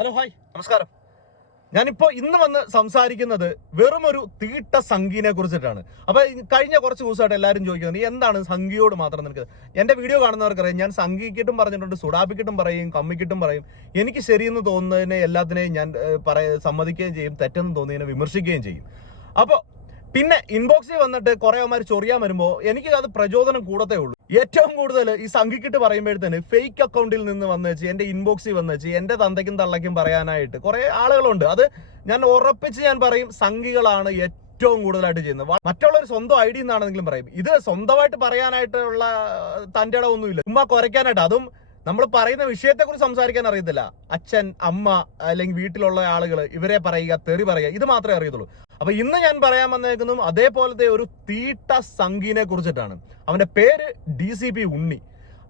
Hello hi. നമസ്കാരം. ഞാനിപ്പോ ഇന്ന് വന്ന് സംസാരിക്കുന്നത് വെറും ഒരു തീട്ട സംഖിനെ കുറിച്ചിട്ടാണ്. അപ്പൊ കഴിഞ്ഞ കുറച്ച് ദിവസമായിട്ട് എല്ലാവരും ചോദിക്കുന്നത് നീ എന്താണ് സംഖ്യയോട് മാത്രം നിനക്ക്? എന്റെ വീഡിയോ കാണുന്നവർക്കറിയാം ഞാൻ സംഖ്യക്കിട്ടും പറഞ്ഞിട്ടുണ്ട് സുഡാപ്പിക്കിട്ടും പറയും കമ്മിക്കിട്ടും പറയും. എനിക്ക് ശരിയെന്ന് തോന്നുന്നതിനെ എല്ലാത്തിനെയും ഞാൻ പറയ സമ്മതിക്കുകയും ചെയ്യും തെറ്റെന്ന് തോന്നിയതിനെ വിമർശിക്കുകയും ചെയ്യും. അപ്പോൾ പിന്നെ ഇൻബോക്സിൽ വന്നിട്ട് കുറെ അവന്മാർ ചൊറിയാൻ വരുമ്പോൾ എനിക്ക് അത് പ്രചോദനം കൂടത്തേ ഉള്ളൂ. ഏറ്റവും കൂടുതൽ ഈ സംഘിക്കിട്ട് പറയുമ്പോഴത്തേന് ഫേക്ക് അക്കൗണ്ടിൽ നിന്ന് വന്ന് വെച്ച് എന്റെ ഇൻബോക്സിൽ വന്ന് വെച്ച് എന്റെ തന്തയ്ക്കും തള്ളയ്ക്കും പറയാനായിട്ട് കുറേ ആളുകളുണ്ട്. അത് ഞാൻ ഉറപ്പിച്ച് ഞാൻ പറയും സംഘികളാണ് ഏറ്റവും കൂടുതലായിട്ട് ചെയ്യുന്നത്. മറ്റുള്ളവർ സ്വന്തം ഐ ഡി എന്നാണെങ്കിലും പറയും. ഇത് സ്വന്തമായിട്ട് പറയാനായിട്ടുള്ള തന്റെ ഇടമൊന്നുമില്ല. ചുമ്മാ കുറയ്ക്കാനായിട്ട്. അതും നമ്മൾ പറയുന്ന വിഷയത്തെ കുറിച്ച് സംസാരിക്കാൻ അറിയത്തില്ല. അച്ഛൻ അമ്മ അല്ലെങ്കിൽ വീട്ടിലുള്ള ആളുകൾ ഇവരെ പറയുക തെറി പറയുക ഇത് മാത്രമേ അറിയത്തുള്ളൂ. അപ്പൊ ഇന്ന് ഞാൻ പറയാൻ വന്നേക്കുന്നതും അതേപോലത്തെ ഒരു തീട്ട സംഘിനെ കുറിച്ചിട്ടാണ്. അവന്റെ പേര് ഡി സി പി ഉണ്ണി.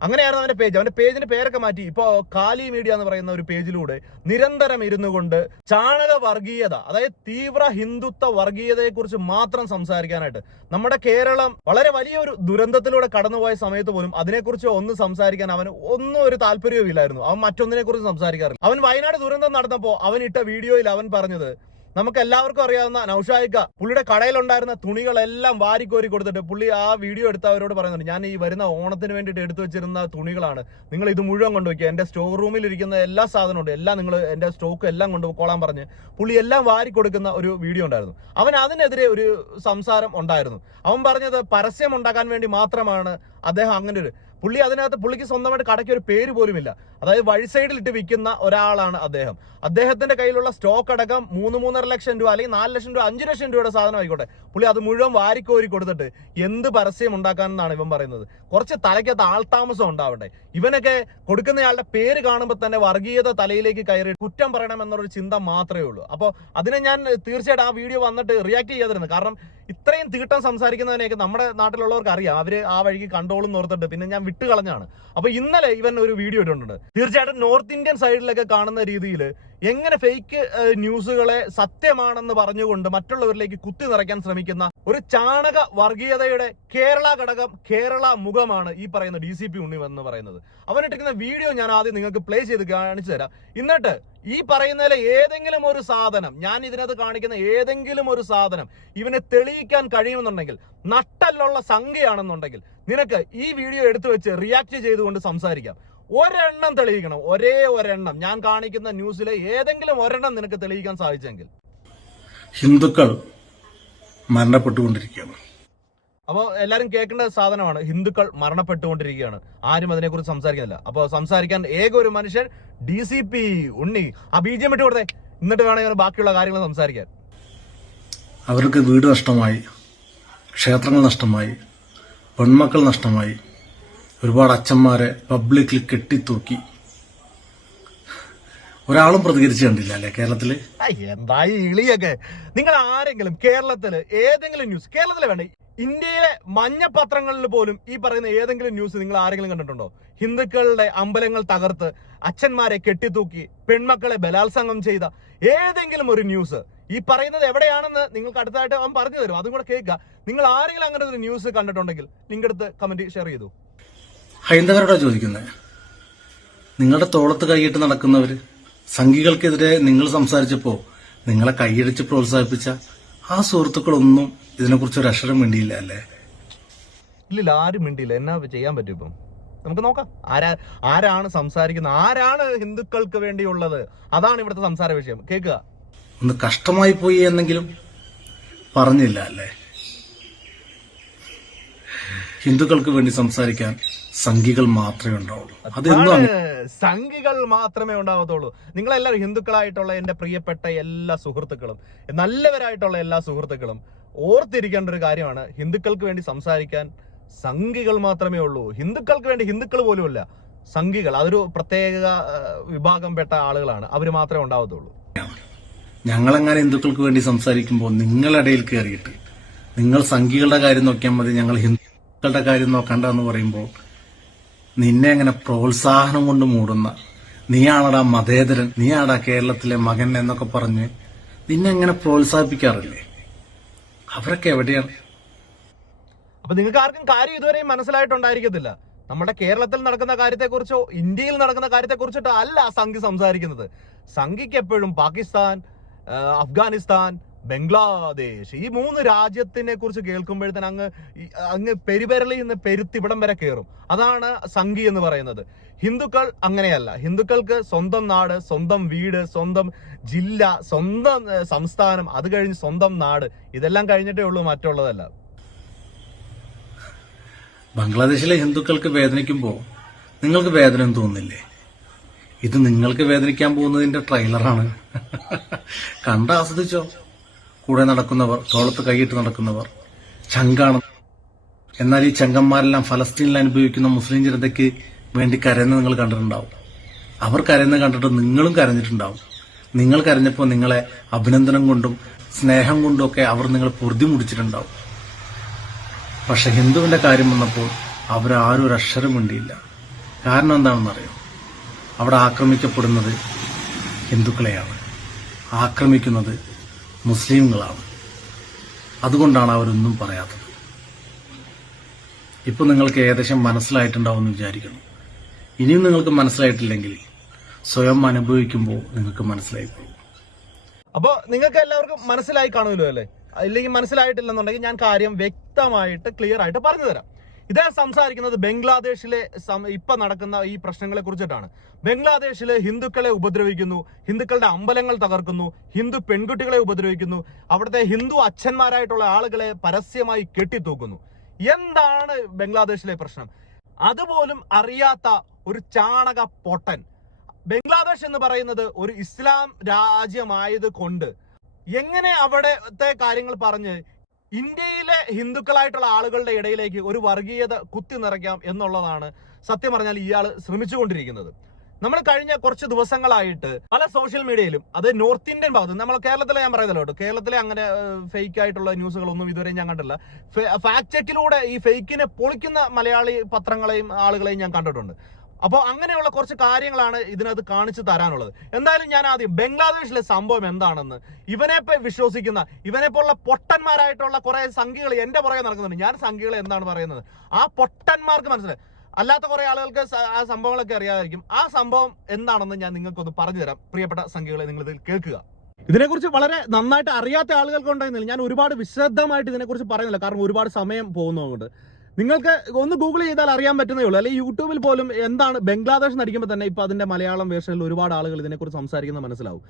അങ്ങനെയാണ് അവന്റെ പേജ്. അവന്റെ പേജിന്റെ പേരൊക്കെ മാറ്റി. ഇപ്പോ കാലി മീഡിയ എന്ന് പറയുന്ന ഒരു പേജിലൂടെ നിരന്തരം ഇരുന്നു കൊണ്ട് ചാണക വർഗീയത അതായത് തീവ്ര ഹിന്ദുത്വ വർഗീയതയെ കുറിച്ച് മാത്രം സംസാരിക്കാനായിട്ട്. നമ്മുടെ കേരളം വളരെ വലിയൊരു ദുരന്തത്തിലൂടെ കടന്നുപോയ സമയത്ത് പോലും അതിനെക്കുറിച്ച് ഒന്ന് സംസാരിക്കാൻ അവന് ഒന്നും ഒരു താല്പര്യവും ഇല്ലായിരുന്നു അവൻ മറ്റൊന്നിനെ കുറിച്ച് സംസാരിക്കാറില്ല. അവൻ വയനാട് ദുരന്തം നടന്നപ്പോ അവൻ ഇട്ട വീഡിയോയിൽ അവൻ പറഞ്ഞത് നമുക്ക് എല്ലാവർക്കും അറിയാവുന്ന നൌഷായിക്ക പുള്ളിയുടെ കടയിലുണ്ടായിരുന്ന തുണികളെല്ലാം വാരിക്കോരി കൊടുത്തിട്ട് പുള്ളി ആ വീഡിയോ എടുത്തവരോട് പറയുന്നുണ്ട് ഞാൻ ഈ വരുന്ന ഓണത്തിന് വേണ്ടിയിട്ട് എടുത്തു വെച്ചിരുന്ന തുണികളാണ്. നിങ്ങൾ ഇത് മുഴുവൻ കൊണ്ടുപോയിക്കുക എന്റെ സ്റ്റോർ റൂമിൽ ഇരിക്കുന്ന എല്ലാ സാധനവും എല്ലാം നിങ്ങൾ എന്റെ സ്റ്റോക്ക് എല്ലാം കൊണ്ടുപോയിക്കോളാൻ പറഞ്ഞ് പുള്ളി എല്ലാം വാരി കൊടുക്കുന്ന ഒരു വീഡിയോ ഉണ്ടായിരുന്നു. അവൻ അതിനെതിരെ ഒരു സംസാരം ഉണ്ടായിരുന്നു. അവൻ പറഞ്ഞത് പരസ്യം ഉണ്ടാക്കാൻ വേണ്ടി മാത്രമാണ് അദ്ദേഹം അങ്ങനെ ഒരു പുള്ളി അതിനകത്ത് പുള്ളിക്ക് സ്വന്തമായിട്ട് കടയ്ക്ക് ഒരു പേര് പോലുമില്ല. അതായത് വഴി സൈഡിൽ ഇട്ട് വിൽക്കുന്ന ഒരാളാണ് അദ്ദേഹം. അദ്ദേഹത്തിന്റെ കയ്യിലുള്ള സ്റ്റോക്ക് അടക്കം മൂന്ന് മൂന്നര ലക്ഷം രൂപ അല്ലെങ്കിൽ നാല് ലക്ഷം രൂപ അഞ്ച് ലക്ഷം രൂപയുടെ സാധനം ആയിക്കോട്ടെ. പുള്ളി അത് മുഴുവൻ വാരിക്കോരി കൊടുത്തിട്ട് എന്ത് പരസ്യം ഉണ്ടാക്കാനെന്നാണ് ഇവൻ പറയുന്നത്. കുറച്ച് തലയ്ക്കകത്ത് ആൾതാമസം ഉണ്ടാവട്ടെ. ഇവനൊക്കെ കൊടുക്കുന്നയാളുടെ പേര് കാണുമ്പോൾ തന്നെ വർഗീയത തലയിലേക്ക് കയറി കുറ്റം പറയണം എന്നൊരു ചിന്ത മാത്രമേ ഉള്ളൂ. അപ്പോൾ അതിനെ ഞാൻ തീർച്ചയായിട്ടും ആ വീഡിയോ വന്നിട്ട് റിയാക്ട് ചെയ്യാതിരുന്നു. കാരണം ഇത്രയും തീട്ടം സംസാരിക്കുന്നതിനെയൊക്കെ നമ്മുടെ നാട്ടിലുള്ളവർക്ക് അറിയാം. അവർ ആ വഴിക്ക് കണ്ടോളും ഓർത്തിട്ട് പിന്നെ ഞാൻ വിട്ട് കളഞ്ഞാണ് അപ്പൊ ഇന്നലെ ഇവൻ ഒരു വീഡിയോ ഇട്ടിട്ടുണ്ട്. തീർച്ചയായിട്ടും നോർത്ത് ഇന്ത്യൻ സൈഡിലൊക്കെ കാണുന്ന രീതിയിൽ എങ്ങനെ ഫേക്ക് ന്യൂസുകളെ സത്യമാണെന്ന് പറഞ്ഞുകൊണ്ട് മറ്റുള്ളവരിലേക്ക് കുത്തി നിറയ്ക്കാൻ ശ്രമിക്കുന്ന ഒരു ചാണക വർഗീയതയുടെ കേരള ഘടകം കേരള മുഖമാണ് ഈ പറയുന്ന ഡി സി പി ഉണ്ണി എന്ന് പറയുന്നത്. അവനിട്ടിരിക്കുന്ന വീഡിയോ ഞാൻ ആദ്യം നിങ്ങൾക്ക് പ്ലേ ചെയ്ത് കാണിച്ചു തരാം. എന്നിട്ട് ഈ പറയുന്നതിലെ ഏതെങ്കിലും ഒരു സാധനം ഞാൻ ഇതിനകത്ത് കാണിക്കുന്ന ഏതെങ്കിലും ഒരു സാധനം ഇവനെ തെളിയിക്കാൻ കഴിയുമെന്നുണ്ടെങ്കിൽ നട്ടല്ലുള്ള സംഖ്യയാണെന്നുണ്ടെങ്കിൽ നിനക്ക് ഈ വീഡിയോ എടുത്തു വെച്ച് റിയാക്ട് ചെയ്തുകൊണ്ട് സംസാരിക്കാം. ഒരെണ്ണം തെളിയിക്കണം. ഒരേ ഒരെണ്ണം. ഞാൻ കാണിക്കുന്ന ന്യൂസിലെ ഏതെങ്കിലും ഒരെണ്ണം നിനക്ക് തെളിയിക്കാൻ സാധിച്ചെങ്കിൽ. ഹിന്ദുക്കൾ മരണപ്പെട്ടുകൊണ്ടിരിക്കുകയാണ്. അപ്പോൾ എല്ലാവരും കേൾക്കേണ്ട സാധനമാണ്. ഹിന്ദുക്കൾ മരണപ്പെട്ടുകൊണ്ടിരിക്കുകയാണ്. ആരും അതിനെക്കുറിച്ച് സംസാരിക്കുന്നില്ല. അപ്പോൾ സംസാരിക്കാൻ ഏക ഒരു മനുഷ്യൻ ഡി സി പി ഉണ്ണി. ആ ബി ജെ ഇട്ട് കൊടുത്തേ. എന്നിട്ട് വേണം ബാക്കിയുള്ള കാര്യങ്ങൾ സംസാരിക്കാൻ. അവർക്ക് വീട് നഷ്ടമായി ക്ഷേത്രങ്ങൾ നഷ്ടമായി പെൺമക്കൾ നഷ്ടമായി ഒരുപാട് അച്ഛന്മാരെ പബ്ലിക്കിൽ കെട്ടിത്തൂക്കി. ഒരാളും പ്രതികരിച്ചു കണ്ടില്ല അല്ലെ കേരളത്തിൽ? എന്താ ഇളിയൊക്കെ? നിങ്ങൾ ആരെങ്കിലും കേരളത്തിൽ ഏതെങ്കിലും ന്യൂസ് കേരളത്തിലെ വേണ്ട ഇന്ത്യയിലെ മഞ്ഞ പത്രങ്ങളിൽ പോലും ഈ പറയുന്ന ഏതെങ്കിലും ന്യൂസ് നിങ്ങൾ ആരെങ്കിലും കണ്ടിട്ടുണ്ടോ? ഹിന്ദുക്കളുടെ അമ്പലങ്ങൾ തകർത്ത് അച്ഛന്മാരെ കെട്ടിത്തൂക്കി പെൺമക്കളെ ബലാത്സംഗം ചെയ്ത ഏതെങ്കിലും ഒരു ന്യൂസ് ഈ പറയുന്നത് എവിടെയാണെന്ന് നിങ്ങൾക്ക് അടുത്തായിട്ട് അവൻ പറഞ്ഞു തരും. അതും കൂടെ കേൾക്കുക. നിങ്ങൾ ആരെങ്കിലും അങ്ങനെ ഒരു ന്യൂസ് കണ്ടിട്ടുണ്ടെങ്കിൽ നിങ്ങളുടെ അടുത്ത് കമന്റ് ഷെയർ ചെയ്തു. ഹൈന്ദവരോടാ ചോദിക്കുന്നത് നിങ്ങളുടെ തോളത്ത് കൈയിട്ട് നടക്കുന്നവർ സംഘികൾക്കെതിരെ നിങ്ങൾ സംസാരിച്ചപ്പോ നിങ്ങളെ കൈയടിച്ച് പ്രോത്സാഹിപ്പിച്ച ആ സുഹൃത്തുക്കളൊന്നും ഇതിനെക്കുറിച്ച് ഒരു അക്ഷരം വേണ്ടിയില്ല അല്ലേ? ഇല്ലില്ല ആരും മിണ്ടിയില്ല. എന്നാ ചെയ്യാൻ പറ്റും ഇപ്പം? നമുക്ക് നോക്കാം. ആരാ ആരാണ് സംസാരിക്കുന്നത് ആരാണ് ഹിന്ദുക്കൾക്ക് വേണ്ടിയുള്ളത്? അതാണ് ഇവിടുത്തെ സംസാര വിഷയം. കേൾക്കുക. ഒന്ന് കഷ്ടമായി പോയി എന്നെങ്കിലും പറഞ്ഞില്ല അല്ലേ? ഹിന്ദുക്കൾക്ക് വേണ്ടി സംസാരിക്കാൻ സംഘികൾ മാത്രമേ ഉണ്ടാവുള്ളൂ. അതെന്താണ്. സംഘികൾ മാത്രമേ ഉണ്ടാവത്തുള്ളൂ. നിങ്ങളെല്ലാവരും ഹിന്ദുക്കളായിട്ടുള്ള എന്റെ പ്രിയപ്പെട്ട എല്ലാ സുഹൃത്തുക്കളും നല്ലവരായിട്ടുള്ള എല്ലാ സുഹൃത്തുക്കളും ഓർത്തിരിക്കേണ്ട ഒരു കാര്യമാണ് ഹിന്ദുക്കൾക്ക് വേണ്ടി സംസാരിക്കാൻ സംഘികൾ മാത്രമേ ഉള്ളൂ. ഹിന്ദുക്കൾക്ക് വേണ്ടി ഹിന്ദുക്കൾ പോലുമല്ല സംഘികൾ. അതൊരു പ്രത്യേക വിഭാഗം വിഭാഗംപ്പെട്ട ആളുകളാണ്. അവർ മാത്രമേ ഉണ്ടാവത്തുള്ളൂ. ഞങ്ങളെങ്ങനെ ഹിന്ദുക്കൾക്ക് വേണ്ടി സംസാരിക്കുമ്പോൾ നിങ്ങളിടയിൽ കയറിയിട്ട് നിങ്ങൾ സംഘികളുടെ കാര്യം നോക്കിയാൽ മതി ഞങ്ങൾ ഹിന്ദുക്കളുടെ കാര്യം നോക്കണ്ട എന്ന് പറയുമ്പോൾ നിന്നെ അങ്ങനെ പ്രോത്സാഹനം കൊണ്ട് മൂടുന്ന. നീയാണടാ മതേതരൻ. നീയാടാ കേരളത്തിലെ മകൻ എന്നൊക്കെ പറഞ്ഞ് നിന്നെ എങ്ങനെ പ്രോത്സാഹിപ്പിക്കാറില്ലേ? അവരൊക്കെ എവിടെയാണ്? അപ്പൊ നിങ്ങൾക്ക് ആർക്കും കാര്യം ഇതുവരെയും മനസ്സിലായിട്ടുണ്ടായിരിക്കത്തില്ല. നമ്മുടെ കേരളത്തിൽ നടക്കുന്ന കാര്യത്തെക്കുറിച്ചോ ഇന്ത്യയിൽ നടക്കുന്ന കാര്യത്തെക്കുറിച്ചിട്ടോ അല്ല സംഘി സംസാരിക്കുന്നത്. സംഘിക്ക് എപ്പോഴും പാകിസ്ഥാൻ അഫ്ഗാനിസ്ഥാൻ ബംഗ്ലാദേശ്. ഈ മൂന്ന് രാജ്യത്തിനെ കുറിച്ച് കേൾക്കുമ്പോഴത്തേന് അങ്ങ് അങ്ങ് പെരുപെരളിൽ നിന്ന് പെരുത്തിവിടം വരെ കയറും അതാണ് സംഘി എന്ന് പറയുന്നത്. ഹിന്ദുക്കൾ അങ്ങനെയല്ല. ഹിന്ദുക്കൾക്ക് സ്വന്തം നാട് സ്വന്തം വീട് സ്വന്തം ജില്ല സ്വന്തം സംസ്ഥാനം അത് കഴിഞ്ഞ് സ്വന്തം നാട്. ഇതെല്ലാം കഴിഞ്ഞിട്ടേ ഉള്ളൂ മറ്റുള്ളതല്ല. ബംഗ്ലാദേശിലെ ഹിന്ദുക്കൾക്ക് വേദനിക്കുമ്പോൾ നിങ്ങൾക്ക് വേദന തോന്നില്ലേ? ഇത് നിങ്ങൾക്ക് വേദനിക്കാൻ പോകുന്നതിന്റെ ട്രെയിലറാണ് കണ്ട് ആസ്വദിച്ചോ കൂടെ നടക്കുന്നവർ തോളത്ത് കൈയിട്ട് നടക്കുന്നവർ ചങ്കാണ്. എന്നാൽ ഈ ചങ്കന്മാരെല്ലാം ഫലസ്തീനിൽ അനുഭവിക്കുന്ന മുസ്ലിം ജനതയ്ക്ക് വേണ്ടി കരയുന്നത് നിങ്ങൾ കണ്ടിട്ടുണ്ടാവും. അവർ കരയുന്നത് കണ്ടിട്ട് നിങ്ങളും കരഞ്ഞിട്ടുണ്ടാവും. നിങ്ങൾ കരഞ്ഞപ്പോൾ നിങ്ങളെ അഭിനന്ദനം കൊണ്ടും സ്നേഹം കൊണ്ടും ഒക്കെ അവർ നിങ്ങളെ പൊറുതി മുടിച്ചിട്ടുണ്ടാവും. പക്ഷെ ഹിന്ദുവിന്റെ കാര്യം വന്നപ്പോൾ അവരാരും ഒരു അക്ഷരം മിണ്ടിയില്ല. കാരണം എന്താണെന്നറിയോ അവിടെ ആക്രമിക്കപ്പെടുന്നത് ഹിന്ദുക്കളെയാണ്. ആക്രമിക്കുന്നത് മുസ്ലിങ്ങളാണ് അതുകൊണ്ടാണ് അവരൊന്നും പറയാത്തത്. ഇപ്പൊ നിങ്ങൾക്ക് ഏകദേശം മനസ്സിലായിട്ടുണ്ടാവുമെന്ന് വിചാരിക്കുന്നു. ഇനിയും നിങ്ങൾക്ക് മനസ്സിലായിട്ടില്ലെങ്കിൽ സ്വയം അനുഭവിക്കുമ്പോൾ നിങ്ങൾക്ക് മനസ്സിലായി പോകും അപ്പൊ നിങ്ങൾക്ക് എല്ലാവർക്കും മനസ്സിലായി കാണുമല്ലോ അല്ലേ? ഇല്ലെങ്കിൽ മനസ്സിലായിട്ടില്ലെന്നുണ്ടെങ്കിൽ ഞാൻ കാര്യം വ്യക്തമായിട്ട് ക്ലിയർ ആയിട്ട് പറഞ്ഞു തരാം. ഇദ്ദേഹം സംസാരിക്കുന്നത് ബംഗ്ലാദേശിലെ ഇപ്പൊ നടക്കുന്ന ഈ പ്രശ്നങ്ങളെ കുറിച്ചിട്ടാണ്. ബംഗ്ലാദേശിൽ ഹിന്ദുക്കളെ ഉപദ്രവിക്കുന്നു ഹിന്ദുക്കളുടെ അമ്പലങ്ങൾ തകർക്കുന്നു ഹിന്ദു പെൺകുട്ടികളെ ഉപദ്രവിക്കുന്നു അവിടുത്തെ ഹിന്ദു അച്ഛന്മാരായിട്ടുള്ള ആളുകളെ പരസ്യമായി കെട്ടിത്തൂക്കുന്നു. എന്താണ് ബംഗ്ലാദേശിലെ പ്രശ്നം? അതുപോലും അറിയാത്ത ഒരു ചാണക പൊട്ടൻ. ബംഗ്ലാദേശ് എന്ന് പറയുന്നത് ഒരു ഇസ്ലാം രാജ്യമായത് കൊണ്ട് എങ്ങനെ അവിടത്തെ കാര്യങ്ങൾ പറഞ്ഞ് ഇന്ത്യയിലെ ഹിന്ദുക്കളായിട്ടുള്ള ആളുകളുടെ ഇടയിലേക്ക് ഒരു വർഗീയത കുത്തി നിറയ്ക്കാം എന്നുള്ളതാണ് സത്യം പറഞ്ഞാൽ ഇയാൾ ശ്രമിച്ചുകൊണ്ടിരിക്കുന്നത്. നമ്മൾ കഴിഞ്ഞ കുറച്ച് ദിവസങ്ങളായിട്ട് പല സോഷ്യൽ മീഡിയയിലും അത് നോർത്ത് ഇന്ത്യൻ ഭാഗത്ത് നമ്മൾ കേരളത്തിലെ ഞാൻ പറയുന്നല്ലോ കേരളത്തിലെ അങ്ങനെ ഫേക്ക് ആയിട്ടുള്ള ന്യൂസുകളൊന്നും ഇതുവരെ ഞാൻ കണ്ടില്ല ഫാക്ട് ചെക്കിലൂടെ ഈ ഫേക്കിനെ പൊളിക്കുന്ന മലയാളി പത്രങ്ങളെയും ആളുകളെയും ഞാൻ കണ്ടിട്ടുണ്ട്. അപ്പോൾ അങ്ങനെയുള്ള കുറച്ച് കാര്യങ്ങളാണ് ഇതിനകത്ത് കാണിച്ചു തരാനുള്ളത്. എന്തായാലും ഞാൻ ആദ്യം ബംഗ്ലാദേശിലെ സംഭവം എന്താണെന്ന് ഇവനെ വിശ്വസിക്കുന്ന ഇവനെ പോലുള്ള പൊട്ടന്മാരായിട്ടുള്ള കുറെ സംഖ്യകൾ എന്റെ പുറകെ നടക്കുന്നുണ്ട്. ഞാൻ സംഖ്യകൾ എന്താണ് പറയുന്നത്? ആ പൊട്ടന്മാർക്ക് മനസ്സിലായി. അല്ലാത്ത കുറെ ആളുകൾക്ക് ആ സംഭവങ്ങളൊക്കെ അറിയാതായിരിക്കും ആ സംഭവം എന്താണെന്ന് ഞാൻ നിങ്ങൾക്കൊന്ന് പറഞ്ഞു തരാം. പ്രിയപ്പെട്ട സംഖ്യകളെ നിങ്ങൾ ഇതിൽ കേൾക്കുക. ഇതിനെക്കുറിച്ച് വളരെ നന്നായിട്ട് അറിയാത്ത ആളുകൾക്ക് ഉണ്ടായിരുന്നില്ല ഞാൻ ഒരുപാട് വിശദമായിട്ട് ഇതിനെക്കുറിച്ച് പറയുന്നില്ല. കാരണം ഒരുപാട് സമയം പോകുന്നതുകൊണ്ട്. നിങ്ങൾക്ക് ഒന്ന് ഗൂഗിൾ ചെയ്താൽ അറിയാൻ പറ്റുന്നേ ഉള്ളൂ. അല്ലെങ്കിൽ യൂട്യൂബിൽ പോലും എന്താണ് ബംഗ്ലാദേശ് നടിക്കുമ്പോൾ തന്നെ ഇപ്പൊ അതിന്റെ മലയാളം വേർഷനിൽ ഒരുപാട് ആളുകൾ ഇതിനെക്കുറിച്ച് സംസാരിക്കുന്നത് മനസ്സിലാവും.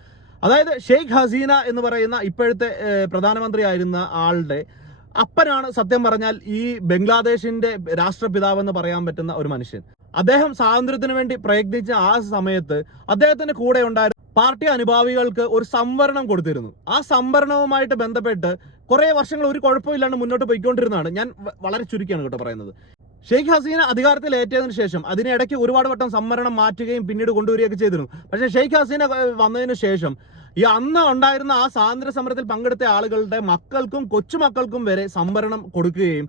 അതായത് ഷെയ്ഖ് ഹസീന എന്ന് പറയുന്ന ഇപ്പോഴത്തെ പ്രധാനമന്ത്രി ആയിരുന്ന ആളുടെ അപ്പനാണ് സത്യം പറഞ്ഞാൽ ഈ ബംഗ്ലാദേശിന്റെ രാഷ്ട്രപിതാവ് എന്ന് പറയാൻ പറ്റുന്ന ഒരു മനുഷ്യൻ. അദ്ദേഹം സ്വാതന്ത്ര്യത്തിന് വേണ്ടി പ്രയത്നിച്ച ആ സമയത്ത് അദ്ദേഹത്തിന്റെ കൂടെ ഉണ്ടായിരുന്ന പാർട്ടി അനുഭാവികൾക്ക് ഒരു സംവരണം കൊടുത്തിരുന്നു. ആ സംവരണവുമായിട്ട് ബന്ധപ്പെട്ട് കുറെ വർഷങ്ങൾ ഒരു കുഴപ്പമില്ലാണ്ട് മുന്നോട്ട് പോയിക്കൊണ്ടിരുന്നതാണ്. ഞാൻ വളരെ ചുരുക്കിയാണ് കേട്ടോ പറയുന്നത്. ഷെയ്ഖ് ഹസീന അധികാരത്തിൽ ഏറ്റതിനു ശേഷം അതിനിടയ്ക്ക് ഒരുപാട് വട്ടം സംവരണം മാറ്റുകയും പിന്നീട് കൊണ്ടുവരികയൊക്കെ ചെയ്തിരുന്നു. പക്ഷേ ഷെയ്ഖ് ഹസീന വന്നതിന് ശേഷം ഈ അന്ന് ഉണ്ടായിരുന്ന ആ സ്വാതന്ത്ര്യ സമരത്തിൽ പങ്കെടുത്ത ആളുകളുടെ മക്കൾക്കും കൊച്ചുമക്കൾക്കും വരെ സംവരണം കൊടുക്കുകയും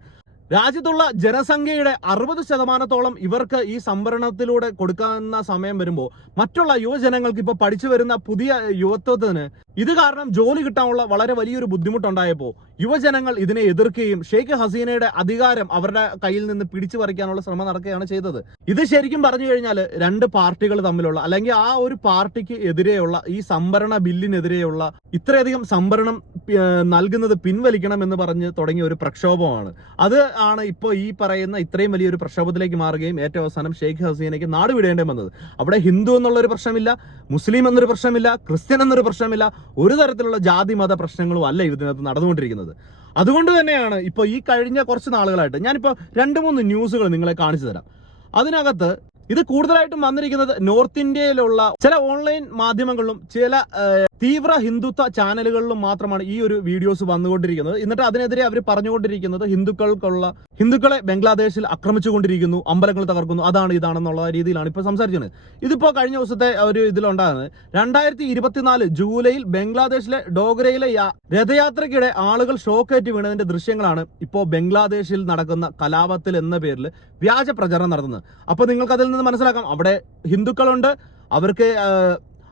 രാജ്യത്തുള്ള ജനസംഖ്യയുടെ അറുപത് ശതമാനത്തോളം ഇവർക്ക് ഈ സംവരണത്തിലൂടെ കൊടുക്കുന്ന സമയം വരുമ്പോൾ മറ്റുള്ള യുവജനങ്ങൾക്ക് ഇപ്പൊ പഠിച്ചു വരുന്ന പുതിയ യുവത്വത്തിന് ഇത് കാരണം ജോലി കിട്ടാനുള്ള വളരെ വലിയൊരു ബുദ്ധിമുട്ടുണ്ടായപ്പോൾ യുവജനങ്ങൾ ഇതിനെ എതിർക്കുകയും ഷെയ്ഖ് ഹസീനയുടെ അധികാരം അവരുടെ കയ്യിൽ നിന്ന് പിടിച്ചു പറിക്കാനുള്ള ശ്രമം നടക്കുകയാണ് ചെയ്തത്. ഇത് ശരിക്കും പറഞ്ഞു കഴിഞ്ഞാൽ രണ്ട് പാർട്ടികൾ തമ്മിലുള്ള അല്ലെങ്കിൽ ആ ഒരു പാർട്ടിക്ക് എതിരെയുള്ള ഈ സംവരണ ബില്ലിനെതിരെയുള്ള ഇത്രയധികം സംവരണം നൽകുന്നത് പിൻവലിക്കണം എന്ന് പറഞ്ഞ് തുടങ്ങിയ ഒരു പ്രക്ഷോഭമാണ്. അത് ആണ് ഇപ്പോൾ ഈ പറയുന്ന ഇത്രയും വലിയൊരു പ്രക്ഷോഭത്തിലേക്ക് മാറുകയും ഏറ്റവും അവസാനം ഷെയ്ഖ് ഹസീനയ്ക്ക് നാട് വിടേണ്ടി വന്നത്. അവിടെ ഹിന്ദു എന്നുള്ളൊരു പ്രശ്നമില്ല മുസ്ലിം എന്നൊരു പ്രശ്നമില്ല ക്രിസ്ത്യൻ എന്നൊരു പ്രശ്നമില്ല ഒരു തരത്തിലുള്ള ജാതി മത പ്രശ്നങ്ങളും അല്ല ഇതിനകത്ത് നടന്നുകൊണ്ടിരിക്കുന്നത്. അതുകൊണ്ട് തന്നെയാണ് ഇപ്പോൾ ഈ കഴിഞ്ഞ കുറച്ച് നാളുകളായിട്ട് ഞാനിപ്പോൾ രണ്ട് മൂന്ന് ന്യൂസുകൾ നിങ്ങളെ കാണിച്ചു തരാം. അതിനകത്ത് ഇത് കൂടുതലായിട്ടും വന്നിരിക്കുന്നത് നോർത്ത് ഇന്ത്യയിലുള്ള ചില ഓൺലൈൻ മാധ്യമങ്ങളിലും ചില തീവ്ര ഹിന്ദുത്വ ചാനലുകളിലും മാത്രമാണ് ഈ ഒരു വീഡിയോസ് വന്നുകൊണ്ടിരിക്കുന്നത്. എന്നിട്ട് അതിനെതിരെ അവർ പറഞ്ഞുകൊണ്ടിരിക്കുന്നത് ഹിന്ദുക്കൾക്കുള്ള ഹിന്ദുക്കളെ ബംഗ്ലാദേശിൽ ആക്രമിച്ചുകൊണ്ടിരിക്കുന്നു അമ്പലങ്ങൾ തകർക്കുന്നു അതാണ് ഇതാണെന്നുള്ള രീതിയിലാണ് ഇപ്പോൾ സംസാരിച്ചത് ഇതിപ്പോൾ കഴിഞ്ഞ ദിവസത്തെ ഒരു ഇതിലുണ്ടാകുന്നത് രണ്ടായിരത്തി ഇരുപത്തിനാല് ജൂലൈയിൽ ബംഗ്ലാദേശിലെ ഡോഗ്രയിലെ രഥയാത്രയ്ക്കിടെ ആളുകൾ ഷോക്കേറ്റ് വീണതിന്റെ ദൃശ്യങ്ങളാണ് ഇപ്പോ ബംഗ്ലാദേശിൽ നടക്കുന്ന കലാപത്തിൽ എന്ന പേരിൽ വ്യാജ പ്രചരണം നടത്തുന്നത്. അപ്പോൾ നിങ്ങൾക്ക് അതിൽ നിന്ന് മനസ്സിലാക്കാം അവിടെ ഹിന്ദുക്കളുണ്ട് അവർക്ക്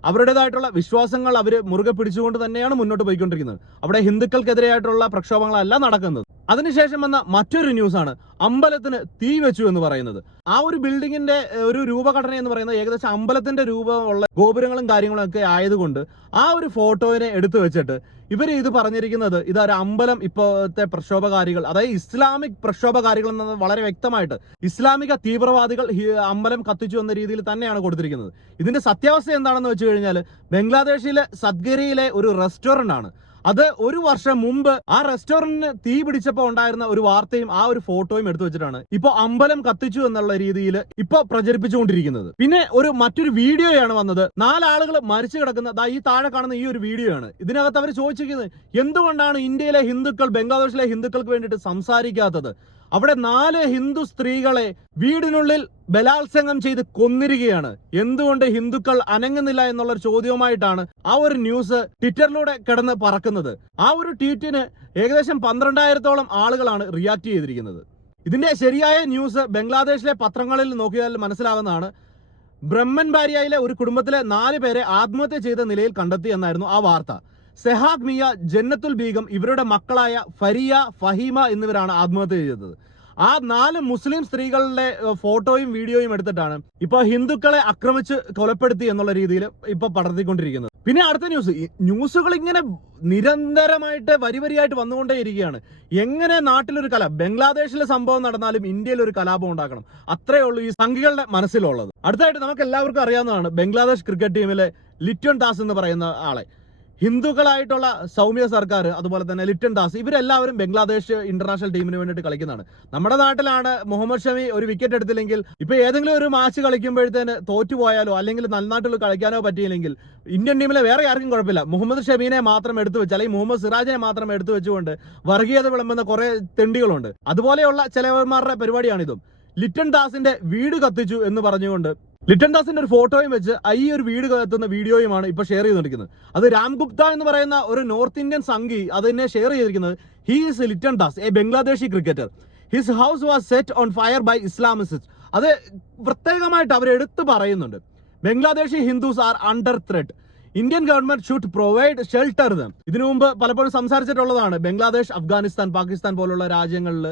അവരുടേതായിട്ടുള്ള വിശ്വാസങ്ങൾ അവർ മുറുകെ പിടിച്ചുകൊണ്ട് തന്നെയാണ് മുന്നോട്ട് പോയിക്കൊണ്ടിരിക്കുന്നത്. അവിടെ ഹിന്ദുക്കൾക്കെതിരെയായിട്ടുള്ള പ്രക്ഷോഭങ്ങളല്ല നടക്കുന്നത്. അതിനുശേഷം വന്ന മറ്റൊരു ന്യൂസാണ്. അമ്പലത്തിന് തീ വെച്ചു എന്ന് പറയുന്നത്. ആ ഒരു ബിൽഡിങ്ങിന്റെ ഒരു രൂപഘടന എന്ന് പറയുന്നത് ഏകദേശം അമ്പലത്തിന്റെ രൂപമുള്ള ഗോപുരങ്ങളും കാര്യങ്ങളും ഒക്കെ ആയതുകൊണ്ട് ആ ഒരു ഫോട്ടോയിനെ എടുത്തു വെച്ചിട്ട് ഇവർ ഇത് പറഞ്ഞിരിക്കുന്നത് ഒരു അമ്പലം ഇപ്പോഴത്തെ പ്രക്ഷോഭകാരികൾ അതായത് ഇസ്ലാമിക് പ്രക്ഷോഭകാരികൾ എന്നത് വളരെ വ്യക്തമായിട്ട് ഇസ്ലാമിക തീവ്രവാദികൾ അമ്പലം കത്തിച്ചു എന്ന രീതിയിൽ തന്നെയാണ് കൊടുത്തിരിക്കുന്നത്. ഇതിന്റെ സത്യാവസ്ഥ എന്താണെന്ന് വെച്ച് കഴിഞ്ഞാൽ ബംഗ്ലാദേശിലെ സദ്ഗരിയിലെ ഒരു റെസ്റ്റോറന്റ് ആണ് അത് ഒരു വർഷം മുമ്പ് ആ റെസ്റ്റോറന്റിന് തീ പിടിച്ചപ്പോൾ ഉണ്ടായിരുന്ന ഒരു വാർത്തയും ആ ഒരു ഫോട്ടോയും എടുത്തു വെച്ചിട്ടാണ് ഇപ്പൊ അമ്പലം കത്തിച്ചു എന്നുള്ള രീതിയിൽ ഇപ്പൊ പ്രചരിപ്പിച്ചുകൊണ്ടിരിക്കുന്നത്. പിന്നെ ഒരു മറ്റൊരു വീഡിയോയാണ് വന്നത്. നാലാളുകൾ മരിച്ചു കിടക്കുന്ന ദാ ഈ താഴെ കാണുന്ന ഈ ഒരു വീഡിയോ ആണ് ഇതിനകത്ത് അവർ ചോദിച്ചിരിക്കുന്നത് എന്തുകൊണ്ടാണ് ഇന്ത്യയിലെ ഹിന്ദുക്കൾ ബംഗ്ലാദേശിലെ ഹിന്ദുക്കൾക്ക് വേണ്ടിയിട്ട് സംസാരിക്കാത്തത്? അവിടെ നാല് ഹിന്ദു സ്ത്രീകളെ വീടിനുള്ളിൽ ബലാത്സംഗം ചെയ്ത് കൊന്നിരിക്കുകയാണ്. എന്തുകൊണ്ട് ഹിന്ദുക്കൾ അനങ്ങുന്നില്ല എന്നുള്ള ചോദ്യവുമായിട്ടാണ് ആ ഒരു ന്യൂസ് ട്വിറ്ററിലൂടെ കിടന്ന് പറക്കുന്നത്. ആ ഒരു ട്വീറ്റിന് ഏകദേശം പന്ത്രണ്ടായിരത്തോളം ആളുകളാണ് റിയാക്ട് ചെയ്തിരിക്കുന്നത്. ഇതിന്റെ ശരിയായ ന്യൂസ് ബംഗ്ലാദേശിലെ പത്രങ്ങളിൽ നോക്കിയാൽ മനസ്സിലാകുന്നതാണ് ബ്രഹ്മൻ ഭാര്യയിലെ ഒരു കുടുംബത്തിലെ നാല് പേരെ ആത്മഹത്യ ചെയ്ത നിലയിൽ കണ്ടെത്തി എന്നായിരുന്നു ആ വാർത്ത. സെഹാഗ് മിയ ജന്നത്തുൽ ബീഗം ഇവരുടെ മക്കളായ ഫരിയ ഫഹീമ എന്നിവരാണ് ആത്മഹത്യ ചെയ്തത്. ആ നാല് മുസ്ലിം സ്ത്രീകളുടെ ഫോട്ടോയും വീഡിയോയും എടുത്തിട്ടാണ് ഇപ്പൊ ഹിന്ദുക്കളെ ആക്രമിച്ച് കൊലപ്പെടുത്തി എന്നുള്ള രീതിയിൽ ഇപ്പൊ പടർത്തിക്കൊണ്ടിരിക്കുന്നത്. പിന്നെ അടുത്ത ന്യൂസ്. ന്യൂസുകൾ ഇങ്ങനെ നിരന്തരമായിട്ട് വരി വരിയായിട്ട് വന്നുകൊണ്ടേ ഇരിക്കുകയാണ്. എങ്ങനെ നാട്ടിലൊരു കല ബംഗ്ലാദേശിലെ സംഭവം നടന്നാലും ഇന്ത്യയിൽ ഒരു കലാപം ഉണ്ടാക്കണം അത്രേ ഉള്ളൂ ഈ സംഘികളുടെ മനസ്സിലുള്ളത്. അടുത്തായിട്ട് നമുക്ക് എല്ലാവർക്കും അറിയാവുന്നതാണ് ബംഗ്ലാദേശ് ക്രിക്കറ്റ് ടീമിലെ ലിറ്റൺ ദാസ് എന്ന് പറയുന്ന ആളെ. ഹിന്ദുക്കളായിട്ടുള്ള സൗമ്യ സർക്കാർ അതുപോലെ തന്നെ ലിറ്റൻ ദാസ് ഇവരെല്ലാവരും ബംഗ്ലാദേശ് ഇന്റർനാഷണൽ ടീമിന് വേണ്ടിയിട്ട് കളിക്കുന്നതാണ്. നമ്മുടെ നാട്ടിലാണ് മുഹമ്മദ് ഷമി ഒരു വിക്കറ്റ് എടുത്തില്ലെങ്കിൽ ഇപ്പൊ ഏതെങ്കിലും ഒരു മാച്ച് കളിക്കുമ്പോഴത്തേന് തോറ്റുപോയാലോ അല്ലെങ്കിൽ നന്നാട്ടിൽ കളിക്കാനോ പറ്റിയില്ലെങ്കിൽ ഇന്ത്യൻ ടീമിലെ വേറെ ആർക്കും കുഴപ്പമില്ല. മുഹമ്മദ് ഷമീനെ മാത്രം എടുത്തു വെച്ച് അല്ലെങ്കിൽ മുഹമ്മദ് സിറാജിനെ മാത്രം എടുത്തു വെച്ചുകൊണ്ട് വർഗീയത വിളമ്പുന്ന കുറെ തെണ്ടികളുണ്ട്. അതുപോലെയുള്ള ചിലവന്മാരുടെ പരിപാടിയാണിതും. ലിറ്റൺ ദാസിന്റെ വീട് കത്തിച്ചു എന്ന് പറഞ്ഞുകൊണ്ട് ലിറ്റൺ ദാസിന്റെ ഒരു ഫോട്ടോയും വെച്ച് ഈ ഒരു വീട് കത്തുന്ന വീഡിയോയുമാണ് ഇപ്പൊ ഷെയർ ചെയ്തിരിക്കുന്നത് അത് രാം ഗുപ്ത എന്ന് പറയുന്ന ഒരു നോർത്ത് ഇന്ത്യൻ സംഘി അതിനെ ഷെയർ ചെയ്തിരിക്കുന്നത്. He is Litton Das a Bangladeshi cricketer his house was set on fire by Islamist അത് പ്രത്യേകമായിട്ട് അവർ എടുത്തു പറയുന്നുണ്ട്. Bangladeshi Hindus are under threat Indian government should provide shelter them ഇതിനു മുമ്പ് പലപ്പോഴും സംസാരിച്ചിട്ടുള്ളതാണ് ബംഗ്ലാദേശ് അഫ്ഗാനിസ്ഥാൻ പാകിസ്ഥാൻ പോലുള്ള രാജ്യങ്ങളിൽ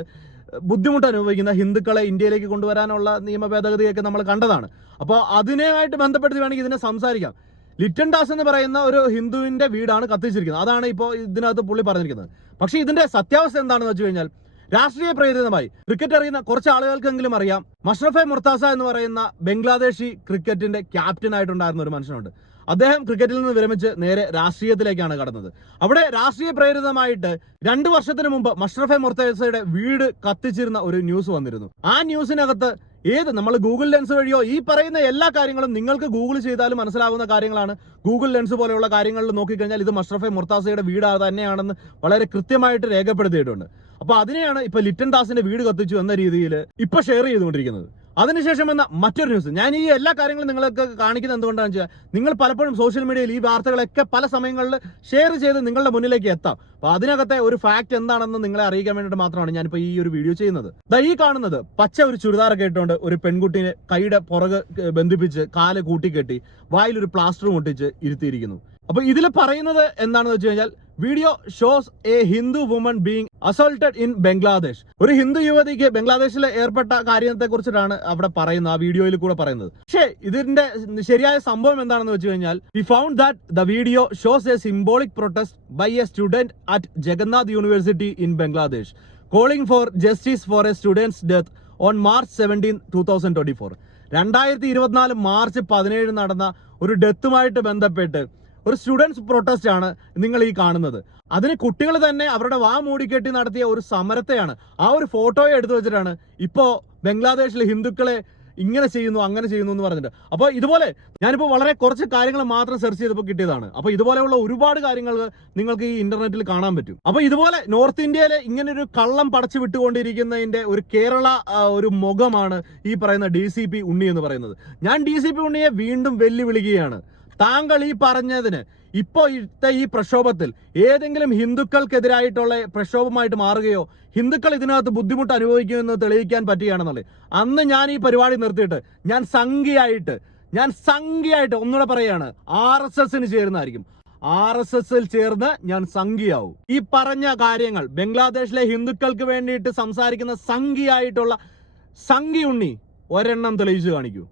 ബുദ്ധിമുട്ട് അനുഭവിക്കുന്ന ഹിന്ദുക്കളെ ഇന്ത്യയിലേക്ക് കൊണ്ടുവരാനുള്ള നിയമ ഭേദഗതിയൊക്കെ നമ്മൾ കണ്ടതാണ്. അപ്പോൾ അതിനുമായിട്ട് ബന്ധപ്പെടുത്തി വേണമെങ്കിൽ ഇതിനെ സംസാരിക്കാം. ലിറ്റൻ ദാസ് എന്ന് പറയുന്ന ഒരു ഹിന്ദുവിന്റെ വീടാണ് കത്തിച്ചിരിക്കുന്നത്. അതാണ് ഇപ്പോൾ ഇതിനകത്ത് പുള്ളി പറഞ്ഞിരിക്കുന്നത്. പക്ഷേ ഇതിന്റെ സത്യാവസ്ഥ എന്താണെന്ന് വെച്ച് കഴിഞ്ഞാൽ രാഷ്ട്രീയ പ്രേരിതമായി ക്രിക്കറ്റ് അറിയുന്ന കുറച്ച് ആളുകൾക്കെങ്കിലും അറിയാം. മഷ്റഫെ മുർത്താസ എന്ന് പറയുന്ന ബംഗ്ലാദേശി ക്രിക്കറ്റിന്റെ ക്യാപ്റ്റൻ ആയിട്ടുണ്ടായിരുന്ന ഒരു മനുഷ്യനുണ്ട്. അദ്ദേഹം ക്രിക്കറ്റിൽ നിന്ന് വിരമിച്ച് നേരെ രാഷ്ട്രീയത്തിലേക്കാണ് കടന്നത്. അവിടെ രാഷ്ട്രീയ പ്രേരിതമായിട്ട് രണ്ടു വർഷത്തിന് മുമ്പ് മഷ്റഫെ മുർത്തേസയുടെ വീട് കത്തിച്ചിരുന്ന ഒരു ന്യൂസ് വന്നിരുന്നു. ആ ന്യൂസിനകത്ത് ഏത് നമ്മൾ ഗൂഗിൾ ലെൻസ് വഴിയോ ഈ പറയുന്ന എല്ലാ കാര്യങ്ങളും നിങ്ങൾക്ക് ഗൂഗിൾ ചെയ്താലും മനസ്സിലാവുന്ന കാര്യങ്ങളാണ്. ഗൂഗിൾ ലെൻസ് പോലെയുള്ള കാര്യങ്ങളിൽ നോക്കിക്കഴിഞ്ഞാൽ ഇത് മഷ്റഫെ മുർത്താസയുടെ വീട് തന്നെയാണെന്ന് വളരെ കൃത്യമായിട്ട് രേഖപ്പെടുത്തിയിട്ടുണ്ട്. അപ്പൊ അതിനെയാണ് ഇപ്പൊ ലിറ്റൻ ദാസിന്റെ വീട് കത്തിച്ചു എന്ന രീതിയിൽ ഇപ്പൊ ഷെയർ ചെയ്തുകൊണ്ടിരിക്കുന്നത്. അതിനുശേഷം വന്ന മറ്റൊരു ന്യൂസ്. ഞാൻ ഈ എല്ലാ കാര്യങ്ങളും നിങ്ങൾക്ക് കാണിക്കുന്നത് എന്തുകൊണ്ടാണെന്ന് വെച്ചാൽ നിങ്ങൾ പലപ്പോഴും സോഷ്യൽ മീഡിയയിൽ ഈ വാർത്തകളൊക്കെ പല സമയങ്ങളിൽ ഷെയർ ചെയ്ത് നിങ്ങളുടെ മുന്നിലേക്ക് എത്താം. അപ്പൊ അതിനകത്തെ ഒരു ഫാക്ട് എന്താണെന്ന് നിങ്ങളെ അറിയിക്കാൻ വേണ്ടിയിട്ട് മാത്രമാണ് ഞാനിപ്പോ ഈ ഒരു വീഡിയോ ചെയ്യുന്നത്. ദാ ഈ കാണുന്നത് പച്ച ഒരു ചുരിദാറൊക്കെ ഇട്ടുകൊണ്ട് ഒരു പെൺകുട്ടിനെ കൈയുടെ പുറകെ ബന്ധിപ്പിച്ച് കാൽ കൂട്ടിക്കെട്ടി വായിലൊരു പ്ലാസ്റ്റർ മുട്ടിച്ച് ഇരുത്തിയിരിക്കുന്നു. അപ്പൊ ഇതിൽ പറയുന്നത് എന്താണെന്ന് വെച്ച് കഴിഞ്ഞാൽ video shows a Hindu woman being assaulted in Bangladesh ഒരു ഹിന്ദു യുവതിക്ക് ബംഗ്ലാദേശിൽ ഏർപ്പെട്ട കാര്യത്തെ കുറിച്ചിട്ടാണ് അവിടെ പറയുന്നത് ആ വീഡിയോയിൽ കൂടെ പറയുന്നത്. പക്ഷേ ഇതിന്റെ ശരിയായ സംഭവം എന്താണെന്ന് വെച്ച് കഴിഞ്ഞാൽ we found that the video shows a symbolic protest by a student at Jagannath University in Bangladesh calling for justice for a student's death on March seventeen two thousand twenty four രണ്ടായിരത്തി ഇരുപത്തിനാല് March പതിനേഴ് നടന്ന ഒരു ഡെത്തുമായിട്ട് ബന്ധപ്പെട്ട് ഒരു students protest ആണ് നിങ്ങൾ ഈ കാണുന്നത്. അതിന് കുട്ടികൾ തന്നെ അവരുടെ വാ മൂടിക്കെട്ടി നടത്തിയ ഒരു സമരത്തെയാണ്. ആ ഒരു ഫോട്ടോയെ എടുത്തു വെച്ചിട്ടാണ് ഇപ്പോ ബംഗ്ലാദേശിലെ ഹിന്ദുക്കളെ ഇങ്ങനെ ചെയ്യുന്നു അങ്ങനെ ചെയ്യുന്നു എന്ന് പറഞ്ഞിട്ട്. അപ്പോൾ ഇതുപോലെ ഞാനിപ്പോൾ വളരെ കുറച്ച് കാര്യങ്ങൾ മാത്രം സെർച്ച് ചെയ്തപ്പോൾ കിട്ടിയതാണ്. അപ്പോൾ ഇതുപോലെയുള്ള ഒരുപാട് കാര്യങ്ങൾ നിങ്ങൾക്ക് ഈ ഇന്റർനെറ്റിൽ കാണാൻ പറ്റും. അപ്പോൾ ഇതുപോലെ നോർത്ത് ഇന്ത്യയിലെ ഇങ്ങനെ ഒരു കള്ളം പടച്ചു വിട്ടുകൊണ്ടിരിക്കുന്നതിന്റെ ഒരു കേരള ഒരു മുഖമാണ് ഈ പറയുന്ന ഡി ഉണ്ണി എന്ന് പറയുന്നത്. ഞാൻ ഡി ഉണ്ണിയെ വീണ്ടും വെല്ലുവിളിക്കുകയാണ്. താങ്കൾ ഈ പറഞ്ഞതിന് ഇപ്പോ ഇത്തെ ഈ പ്രക്ഷോഭത്തിൽ ഏതെങ്കിലും ഹിന്ദുക്കൾക്കെതിരായിട്ടുള്ള പ്രക്ഷോഭമായിട്ട് മാറുകയോ ഹിന്ദുക്കൾ ഇതിനകത്ത് ബുദ്ധിമുട്ട് അനുഭവിക്കുമെന്ന് തെളിയിക്കാൻ പറ്റുകയാണെന്നുള്ളത്. അന്ന് ഞാൻ ഈ പരിപാടി നിർത്തിയിട്ട് ഞാൻ സംഖ്യയായിട്ട് ഞാൻ സംഖ്യയായിട്ട് ഒന്നുകൂടെ പറയുകയാണ് ആർ എസ് എസിന് ചേരുന്നതായിരിക്കും. ആർ എസ് എസിൽ ചേർന്ന് ഞാൻ സംഖ്യയാവും ഈ പറഞ്ഞ കാര്യങ്ങൾ ബംഗ്ലാദേശിലെ ഹിന്ദുക്കൾക്ക് വേണ്ടിയിട്ട് സംസാരിക്കുന്ന സംഖ്യയായിട്ടുള്ള സംഖ്യ ഉണ്ണി ഒരെണ്ണം തെളിയിച്ചു കാണിക്കൂ.